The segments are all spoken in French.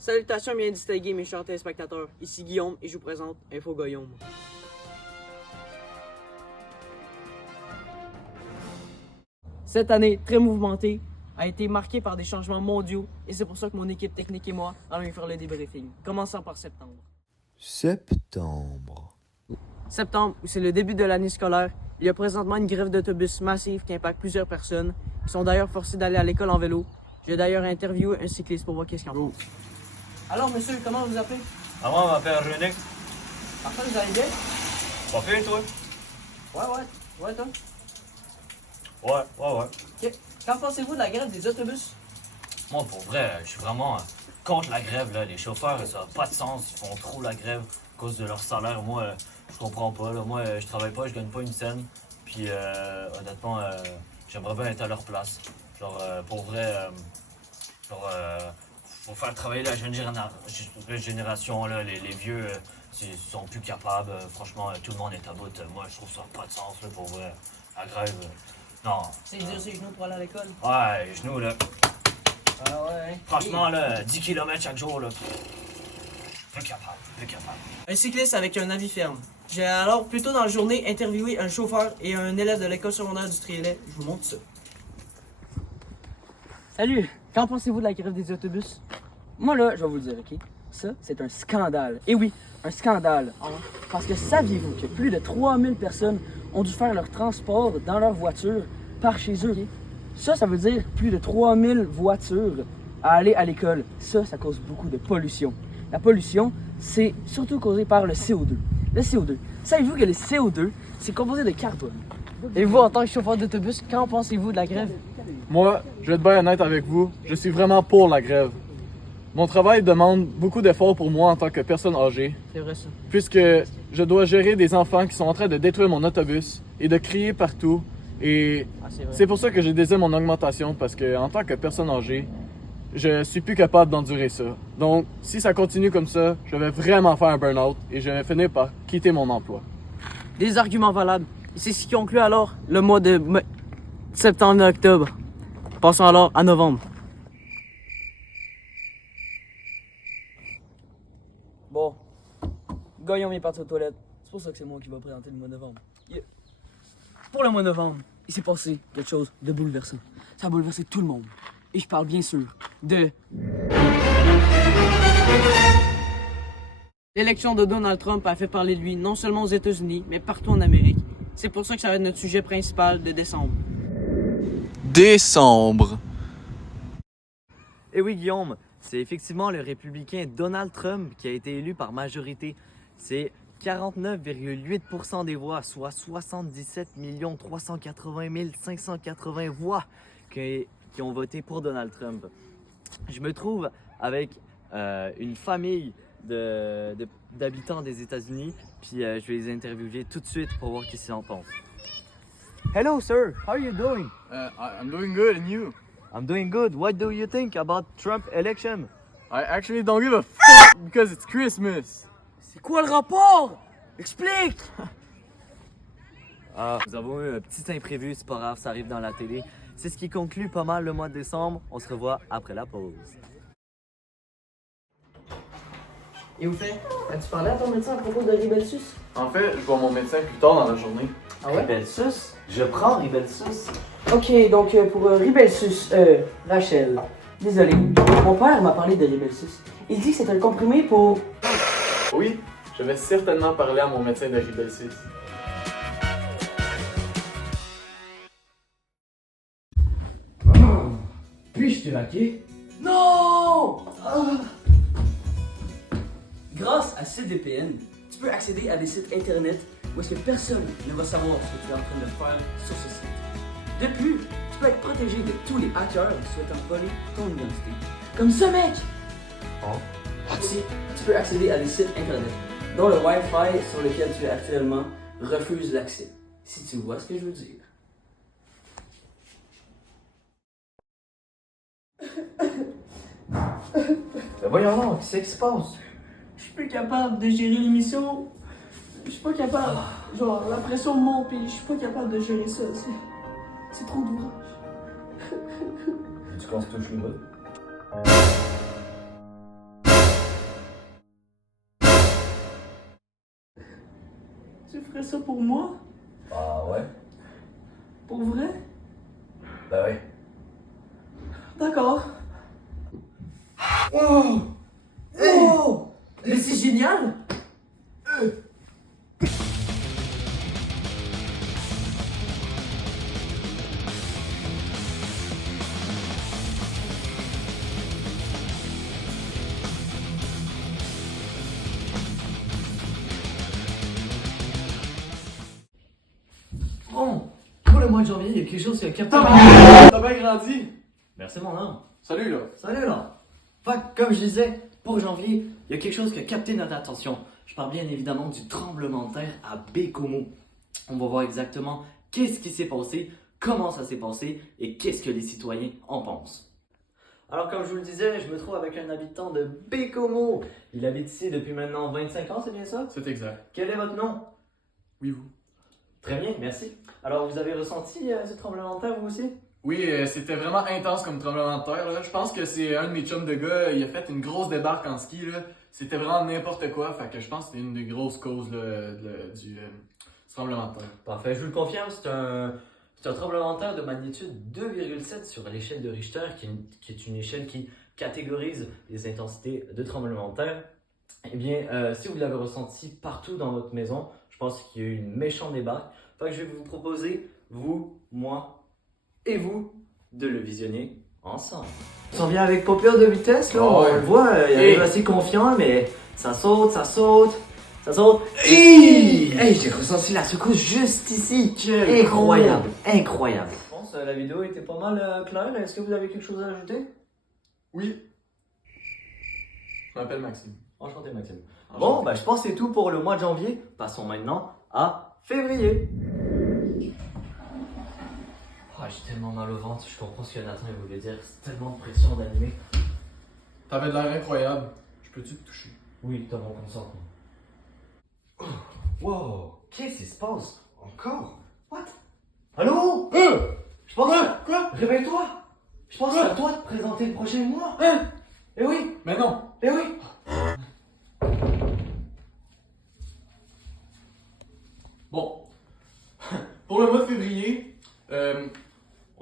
Salutations bien distingués mes chers téléspectateurs, ici Guillaume et je vous présente Info Goyaume. Cette année très mouvementée a été marquée par des changements mondiaux et c'est pour ça que mon équipe technique et moi allons faire le débriefing, commençant par septembre. Septembre, où c'est le début de l'année scolaire, il y a présentement une grève d'autobus massive qui impacte plusieurs personnes, qui sont d'ailleurs forcés d'aller à l'école en vélo. J'ai d'ailleurs interviewé un cycliste pour voir qu'est-ce qu'il en pense. Alors monsieur, comment vous appelez? Ah, moi, je m'appelle René. Parfait, vous allez bien? Pas fait, toi? Ouais, toi? Ouais. Ok. Qu'en pensez-vous de la grève des autobus? Moi, pour vrai, je suis vraiment contre la grève, là. Les chauffeurs, ça n'a pas de sens. Ils font trop la grève à cause de leur salaire. Moi, je comprends pas, là. Moi, je travaille pas, je gagne pas une scène. Puis, honnêtement, j'aimerais bien être à leur place. Genre, pour vrai, faut faire travailler la jeune génération, là. Les vieux, ils sont plus capables. Franchement, tout le monde est à bout. Moi, je trouve ça n'a pas de sens, là, pour vrai. La grève, non. C'est dire ses genoux pour aller à l'école? Ouais, les genoux, là. Ah ouais. Franchement, là, 10 km chaque jour, là. Plus capable. Un cycliste avec un avis ferme. J'ai alors, plus tôt dans la journée, interviewé un chauffeur et un élève de l'école secondaire du Trielet. Je vous montre ça. Salut! Qu'en pensez-vous de la grève des autobus? Moi là, je vais vous le dire, ok? Ça, c'est un scandale. Et oui, un scandale. Parce que saviez-vous que plus de 3000 personnes ont dû faire leur transport dans leur voiture par chez eux? Ça veut dire plus de 3000 voitures à aller à l'école. Ça cause beaucoup de pollution. La pollution, c'est surtout causé par le CO2. Le CO2. Savez-vous que le CO2, c'est composé de carbone? Et vous, en tant que chauffeur d'autobus, qu'en pensez-vous de la grève? Moi, je vais être bien honnête avec vous, je suis vraiment pour la grève. Mon travail demande beaucoup d'efforts pour moi en tant que personne âgée, C'est vrai ça. puisque je dois gérer des enfants qui sont en train de détruire mon autobus et de crier partout. Et Ah, c'est vrai. c'est pour ça que j'ai désiré mon augmentation, parce que en tant que personne âgée, je suis plus capable d'endurer ça. Donc, si ça continue comme ça, je vais vraiment faire un burn-out et je vais finir par quitter mon emploi. Des arguments valables. Et c'est ce qui conclut alors le mois de septembre et octobre. Passons alors à novembre. Bon, Goyom est parti aux toilettes. C'est pour ça que c'est moi qui vais présenter le mois de novembre. Yeah. Pour le mois de novembre, il s'est passé quelque chose de bouleversant. Ça a bouleversé tout le monde. Et je parle bien sûr de... L'élection de Donald Trump a fait parler de lui non seulement aux États-Unis, mais partout en Amérique. C'est pour ça que ça va être notre sujet principal de décembre. Décembre. Et oui, Guillaume, c'est effectivement le républicain Donald Trump qui a été élu par majorité. C'est 49,8% des voix, soit 77 380 580 voix qui ont voté pour Donald Trump. Je me trouve avec une famille d'habitants des États-Unis, puis je vais les interviewer tout de suite pour voir qu'est-ce qu'ils en pensent. Hello, sir. How are you doing? I'm doing good, and you? I'm doing good. What do you think about Trump election? I actually don't give a fuck because it's Christmas. C'est quoi le rapport? Explique! Nous avons eu un petit imprévu, c'est pas grave, ça arrive dans la télé. C'est ce qui conclut pas mal le mois de décembre. On se revoit après la pause. Et au fait, as-tu parlé à ton médecin à propos de Ribelsus? En fait, je vois mon médecin plus tard dans la journée. Ah ouais? Ribelsus? Je prends Ribelsus. Ok, donc pour Ribelsus, Rachel, désolé, mon père m'a parlé de Ribelsus. Il dit que c'est un comprimé pour... Oui, je vais certainement parler à mon médecin de Ribelsis. Puis-je te laquer? Non! Grâce à CDPN, tu peux accéder à des sites internet où est-ce que personne ne va savoir ce que tu es en train de faire sur ce site. De plus, tu peux être protégé de tous les hackers souhaitant voler ton identité. Comme ce mec! Aussi, tu peux accéder à des sites internet dont le Wi-Fi sur lequel tu es actuellement refuse l'accès. Si tu vois ce que je veux dire. Voyons donc, qu'est-ce qui se passe? Je suis plus capable de gérer l'émission. Je suis pas capable. Genre, la pression monte pis je suis pas capable de gérer ça. C'est trop d'ouvrage. Tu qu'on se touche le bas? Tu ferais ça pour moi? Bah ouais. Pour vrai? Bah ouais. D'accord. Oh! Oh! Mais c'est génial! Bon, pour le mois de janvier, il y a quelque chose qui a capté. T'as bien grandi! Merci mon homme. Salut là! Salut là. Fait que, comme je disais, pour janvier, il y a quelque chose qui a capté notre attention. Je parle bien évidemment du tremblement de terre à Bécomo. On va voir exactement qu'est-ce qui s'est passé, comment ça s'est passé et qu'est-ce que les citoyens en pensent. Alors comme je vous le disais, je me trouve avec un habitant de Bécomo. Il habite ici depuis maintenant 25 ans, c'est bien ça? C'est exact. Quel est votre nom? Oui, vous. Très bien, merci. Alors vous avez ressenti ce tremblement de terre vous aussi? Oui, c'était vraiment intense comme tremblement de terre. Là. Je pense que c'est un de mes chums de gars, il a fait une grosse débarque en ski. Là. C'était vraiment n'importe quoi. Fait que je pense que c'était une des grosses causes là, du tremblement de terre. Parfait, je vous le confirme, c'est un tremblement de terre de magnitude 2,7 sur l'échelle de Richter, qui est une échelle qui catégorise les intensités de tremblement de terre. Eh bien, si vous l'avez ressenti partout dans votre maison, je pense qu'il y a eu une méchante débarque. Fait que je vais vous proposer, vous, moi et vous, de le visionner ensemble. On s'en vient avec pas peur de vitesse, là, Oh, on le voit, il Hey. est assez confiant, mais ça saute, ça saute, ça saute. Hey, j'ai ressenti la secousse juste ici. Incroyable, incroyable. Je pense que la vidéo était pas mal claire. Est-ce que vous avez quelque chose à ajouter? Oui. Je m'appelle Maxime. Enchanté, Maxime. Enchanté. Bon, bah, je pense que c'est tout pour le mois de janvier. Passons maintenant à février. Ah, j'ai tellement mal au ventre, je comprends ce que Nathan il voulait dire. C'est tellement de pression d'animer. T'avais de l'air incroyable. Je peux-tu te toucher? Oui, t'as mon consentement. Wow, qu'est-ce qui se passe? Encore? What? Allô? Je pense que... Quoi? Réveille-toi! Je pense que c'est à toi de présenter le prochain mois! Eh oui! Mais non! Eh oui! Bon. Pour le mois de février,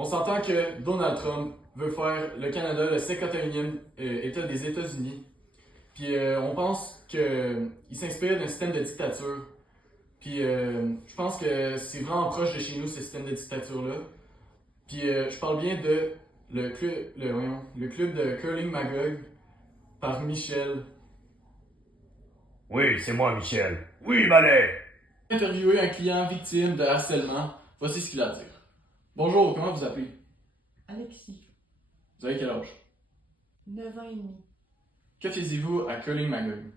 on s'entend que Donald Trump veut faire le Canada le 51e État des États-Unis. Puis on pense qu'il s'inspire d'un système de dictature. Puis je pense que c'est vraiment proche de chez nous, ce système de dictature-là. Puis je parle bien de le club de Curling Magog par Michel. Oui, c'est moi, Michel. Oui, Balai. Interviewer un client victime de harcèlement. Voici ce qu'il a à dire. Bonjour, comment vous appelez? Alexis, Vous avez quel âge? 9 ans et demi. Que faisiez-vous à Curling Magog?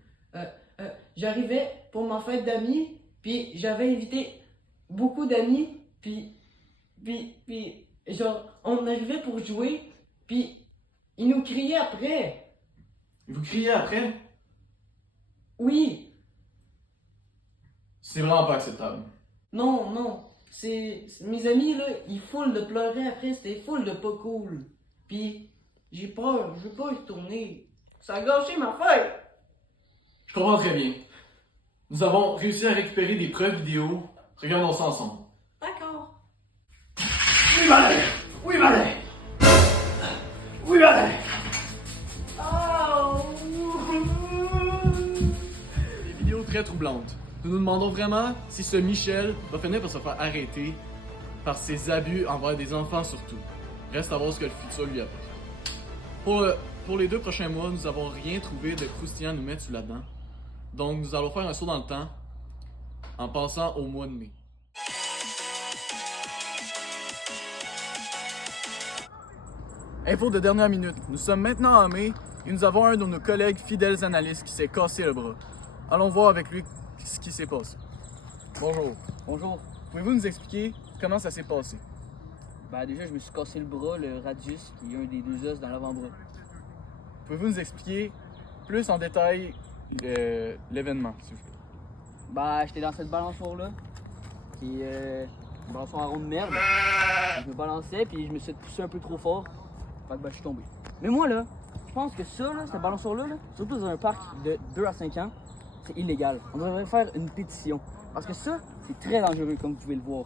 J'arrivais pour ma fête d'amis, puis j'avais invité beaucoup d'amis, puis genre, on arrivait pour jouer, puis ils nous criaient après. Vous criez après? Oui, C'est vraiment pas acceptable. non, mes amis là, ils full de pleurer après, c'était full de pas cool. Puis j'ai peur, je veux pas y retourner. Ça a gâché ma fête. Je comprends très bien. Nous avons réussi à récupérer des preuves vidéo. Regardons ça ensemble. D'accord. Oui, Balai. Oui, Balai. Oui, Balai. Des vidéos très troublantes. Nous nous demandons vraiment si ce Michel va finir par se faire arrêter par ses abus envers des enfants surtout. Reste à voir ce que le futur lui apporte. Pour les 2 prochains mois, nous n'avons rien trouvé de croustillant à nous mettre sous la dent. Donc nous allons faire un saut dans le temps en passant au mois de mai. Info de dernière minute. Nous sommes maintenant en mai et nous avons un de nos collègues fidèles analystes qui s'est cassé le bras. Allons voir avec lui ce qui s'est passé. Bonjour. Bonjour. Pouvez-vous nous expliquer comment ça s'est passé? Ben déjà, je me suis cassé le bras, le radius, qui est un des 2 os dans l'avant-bras. Pouvez-vous nous expliquer plus en détail l'événement, s'il vous plaît? Ben, j'étais dans cette balançoire-là, qui est une balançoire en rond de merde. Je me balançais, puis je me suis poussé un peu trop fort. Fait que ben, je suis tombé. Mais moi, là, je pense que ça, là, cette balançoire-là, là, surtout dans un parc de 2 à 5 ans, c'est illégal. On devrait faire une pétition. Parce que ça, c'est très dangereux, comme vous pouvez le voir.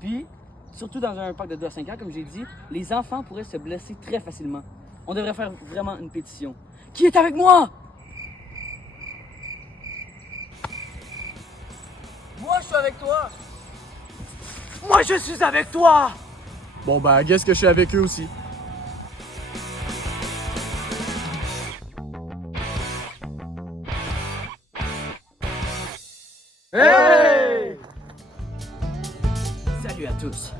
Puis, surtout dans un parc de 2 à 5 ans, comme j'ai dit, les enfants pourraient se blesser très facilement. On devrait faire vraiment une pétition. Qui est avec moi? Moi, je suis avec toi! Moi, je suis avec toi! Bon, ben, guess que je suis avec eux aussi. Salut à tous!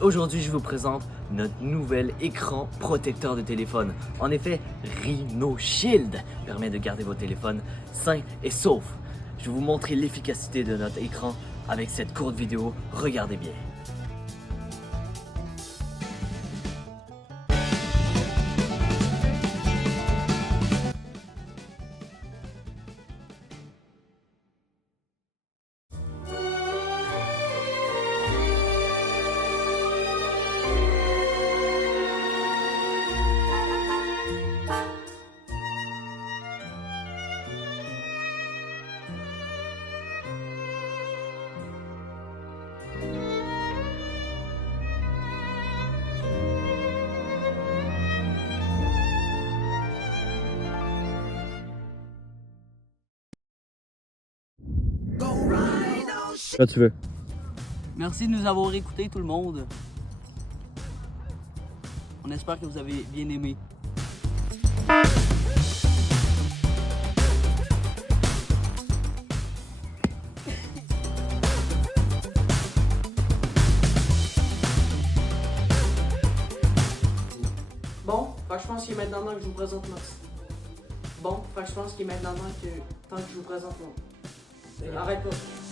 Aujourd'hui, je vous présente notre nouvel écran protecteur de téléphone. En effet, Rhino Shield permet de garder vos téléphones sains et saufs. Je vais vous montrer l'efficacité de notre écran avec cette courte vidéo. Regardez bien. Là, tu veux. Merci de nous avoir écoutés, tout le monde. On espère que vous avez bien aimé. Bon, fait que je pense qu'il est maintenant temps que je vous présente notre... Bon, fait que je pense qu'il est maintenant temps que je vous présente mon... Arrête pas.